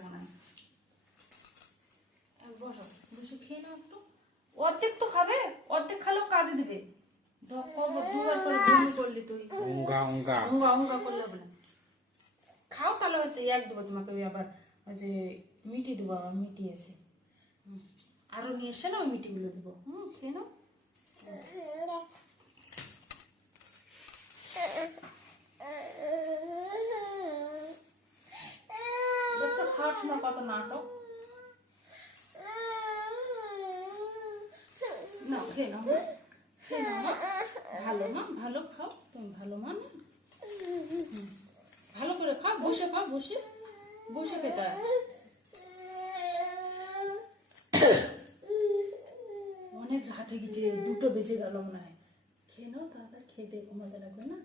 এখন আমি। বসো বসে খেয়ে নাও একটু। অর্ধেক তো খাবে, অর্ধেক খালেও কাজে দিবে। দুবার করে বমি করলি তুই, অঙ্গা অঙ্গা অঙ্গা অঙ্গা করলে হবে না। খাও তাহলে হচ্ছে এক দেবো তোমাকে, ওই আবার ওই যে মিটি দেবো, আবার মিটি আছে আরো নিয়ে এসে না, ওই মিটিগুলো দেবো। খেয়ে নাও। দেখছো খাওয়ার সময় কত নাটক। না খেয়ে নাও, খেয়ে নাও না, ভালো না, ভালো খাও তুমি, ভালো মা না, ভালো করে খাও, বসে খাও, বসে বসে খেতে হয়। অনেক রাত হয়ে গেছে, 2টো বেজে গেল মনে হয়। খেয়ে নাও তাড়াতাড়ি, খেয়ে দিয়ে ঘুমাতে লাগবে না।